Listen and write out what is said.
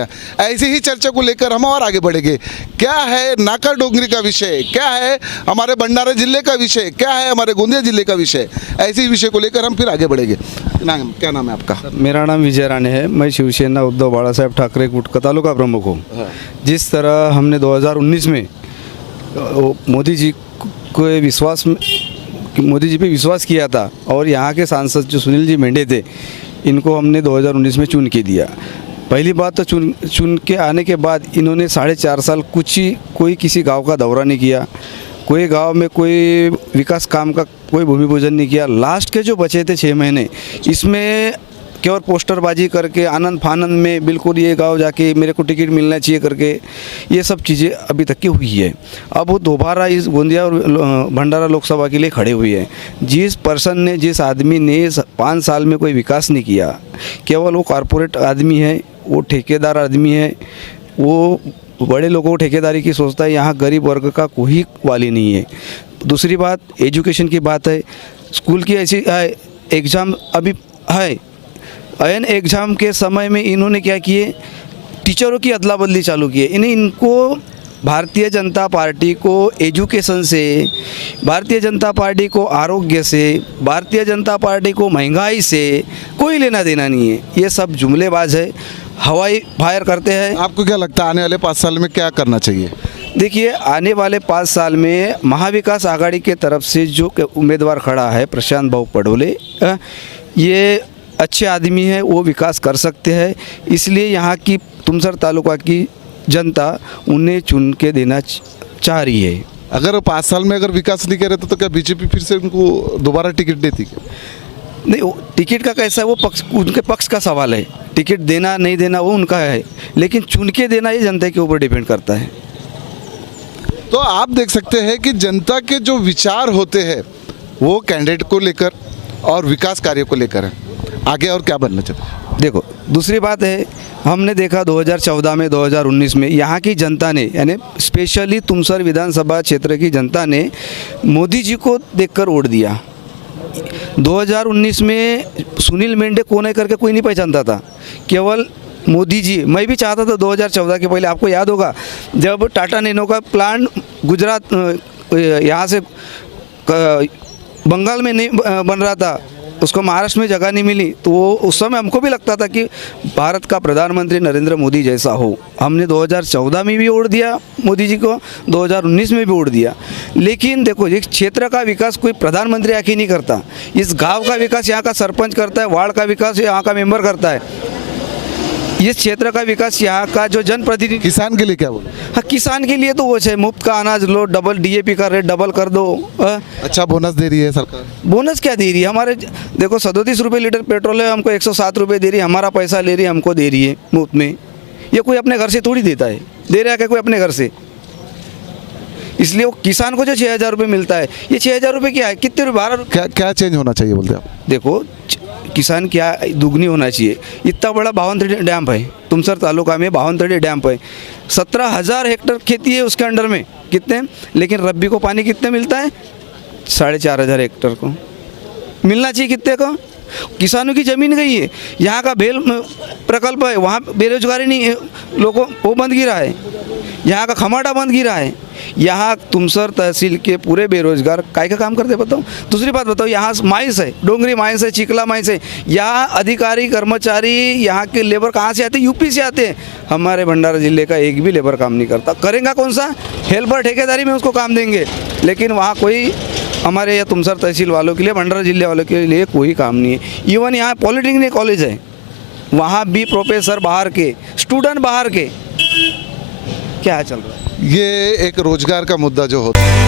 दिया। ऐसी ही चर्चा को लेकर हम और आगे बढ़ेंगे। क्या है नाका डोंगरी का विषय, क्या है हमारे भंडारा जिले का विषय, क्या है हमारे गोंदिया जिले का विषय, ऐसे ही विषय को लेकर हम फिर आगे बढ़ेंगे। क्या नाम है आपका? मेरा नाम विजय राणे है। मैं शिवसेना उद्धव बाला साहेब ठाकरे गुट का तालुका प्रमुख हूँ। जिस तरह हमने 2019 में मोदी जी पे विश्वास किया था और यहाँ के सांसद जो सुनील जी मेंढे थे, इनको हमने 2019 में चुन के दिया। पहली बात तो चुन के आने के बाद इन्होंने 4.5 साल कोई किसी गांव का दौरा नहीं किया, कोई गांव में कोई विकास काम का कोई भूमि पूजन नहीं किया। लास्ट के जो बचे थे 6 महीने, इसमें केवल पोस्टरबाजी करके आनंद फानंद में बिल्कुल ये गांव जाके मेरे को टिकट मिलना चाहिए करके ये सब चीज़ें अभी तक की हुई है। अब वो दोबारा इस गोंदिया और भंडारा लोकसभा के लिए खड़े हुए हैं। जिस आदमी ने 5 साल में कोई विकास नहीं किया, केवल वो कॉरपोरेट आदमी है, वो ठेकेदार आदमी है, वो बड़े लोगों को ठेकेदारी की सोचता है। यहाँ गरीब वर्ग का कोई वाली नहीं है। दूसरी बात एजुकेशन की बात है। स्कूल की ऐसी एग्ज़ाम अभी है, एन एग्ज़ाम के समय में इन्होंने क्या किए, टीचरों की अदला बदली चालू की है। इनको भारतीय जनता पार्टी को एजुकेशन से, भारतीय जनता पार्टी को आरोग्य से, भारतीय जनता पार्टी को महंगाई से कोई लेना देना नहीं है। ये सब जुमलेबाज है, हवाई फायर करते हैं। आपको क्या लगता है आने वाले 5 साल में क्या करना चाहिए? देखिए, आने वाले 5 साल में महाविकास आघाड़ी के तरफ से जो उम्मीदवार खड़ा है प्रशांत भाऊ पडोले, ये अच्छे आदमी है, वो विकास कर सकते हैं। इसलिए यहाँ की तुमसर तालुका की जनता उन्हें चुन के देना चाह रही है। अगर 5 साल में अगर विकास नहीं करे तो क्या बीजेपी फिर से उनको दोबारा टिकट देती क्या? नहीं, टिकट का कैसा है वो उनके पक्ष का सवाल है। टिकट देना नहीं देना वो उनका है, लेकिन चुन के देना ये जनता के ऊपर डिपेंड करता है। तो आप देख सकते हैं कि जनता के जो विचार होते हैं वो कैंडिडेट को लेकर और विकास कार्य को लेकर है। आगे और क्या बनना चाहते हैं? देखो, दूसरी बात है, हमने देखा 2014 में 2019 में यहाँ की जनता ने, यानी स्पेशली तुमसर विधानसभा क्षेत्र की जनता ने मोदी जी को देखकर वोट दिया। 2019 में सुनील मेंढे कौन है करके कोई नहीं पहचानता था, केवल मोदी जी। मैं भी चाहता था 2014 के पहले, आपको याद होगा जब टाटा नैनो का प्लांट गुजरात यहाँ से बंगाल में नहीं बन रहा था, उसको महाराष्ट्र में जगह नहीं मिली, तो वो उस समय हमको भी लगता था कि भारत का प्रधानमंत्री नरेंद्र मोदी जैसा हो। हमने 2014 में भी वोट दिया मोदी जी को, 2019 में भी वोट दिया। लेकिन देखो, इस क्षेत्र का विकास कोई प्रधानमंत्री आके नहीं करता, इस गांव का विकास यहाँ का सरपंच करता है, वार्ड का विकास यहाँ का मेंबर करता है। इस क्षेत्र का विकास यहाँ का जो जनप्रतिनिधि। किसान के लिए क्या बोले? हाँ, किसान के लिए तो वो है मुफ्त का अनाज लो, डबल DAP का रेट डबल कर दो। अच्छा बोनस दे रही है सरकार। बोनस क्या दे रही है? हमारे देखो 37 रुपये लीटर पेट्रोल है, हमको 107 रुपये दे रही है। हमारा पैसा ले रही है, हमको दे रही है मुफ्त में। ये कोई अपने घर से थोड़ी देता है, दे रहा है क्या कोई अपने घर से? इसलिए वो किसान को जो 6,000 रुपये मिलता है, ये 6,000 रुपये क्या है, कितने रुपये 12 क्या चेंज होना चाहिए बोलते आप? देखो, किसान क्या दुगनी होना चाहिए। इतना बड़ा 52 डैम है तुमसर तालुका में, 52 डैम है, 17,000 हेक्टेयर खेती है उसके अंडर में। कितने, लेकिन रब्बी को पानी कितने मिलता है? 4,500 हेक्टेयर को मिलना चाहिए। कितने को? किसानों की ज़मीन गई है। यहाँ का भेल प्रकल्प है, वहाँ बेरोजगारी नहीं है, लोगों वो बंद गिरा है। यहाँ का खमाटा बंद गिरा है। यहाँ तुमसर तहसील के पूरे बेरोजगार काय का काम करते बताओ? दूसरी बात बताओ, यहाँ माइंस है, डोंगरी माइंस है, चिकला माइंस है। यहाँ अधिकारी कर्मचारी यहाँ के लेबर कहाँ से आते हैं? यूपी से आते हैं। हमारे भंडारा जिले का एक भी लेबर काम नहीं करता। करेगा कौन सा? हेल्पर ठेकेदारी में उसको काम देंगे, लेकिन वहाँ कोई हमारे या तुमसर तहसील वालों के लिए, भंडारा जिले वालों के लिए कोई काम नहीं है। इवन यहाँ पॉलिटेक्निक कॉलेज है, वहाँ भी प्रोफेसर बाहर के, स्टूडेंट बाहर के। क्या चल रहा है? ये एक रोजगार का मुद्दा जो होता है।